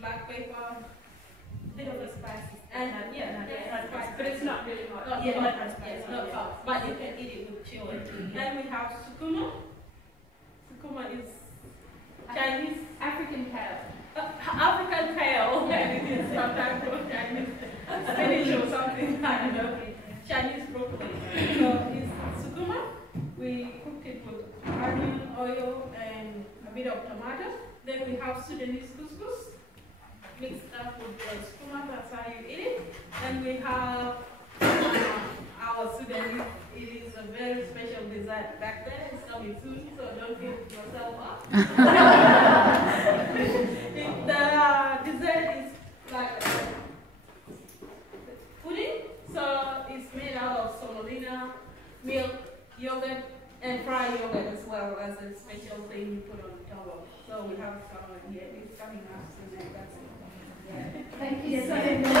black pepper, bit of a spicy. And but it's not really hot. Yeah, not hot, but you can eat it with chili. Then we have sukuma. Sukuma is Chinese African kale. African kale. And it is some type of Chinese spinach or something. I don't know. Chinese broccoli. So it's sukuma. We cooked it with onion, oil, and a bit of tomato. Then we have Sudanese couscous. Mixed up with the sukuma, that's how you eat it. And we have our Sudanese, it is a very special dessert back there. It's coming soon, so don't give yourself up. The dessert is like pudding, so it's made out of semolina, milk, yogurt, and fried yogurt as well as a special thing you put on top of. So we have some here, it's coming up soon, and that's it. Yeah. Thank you so much.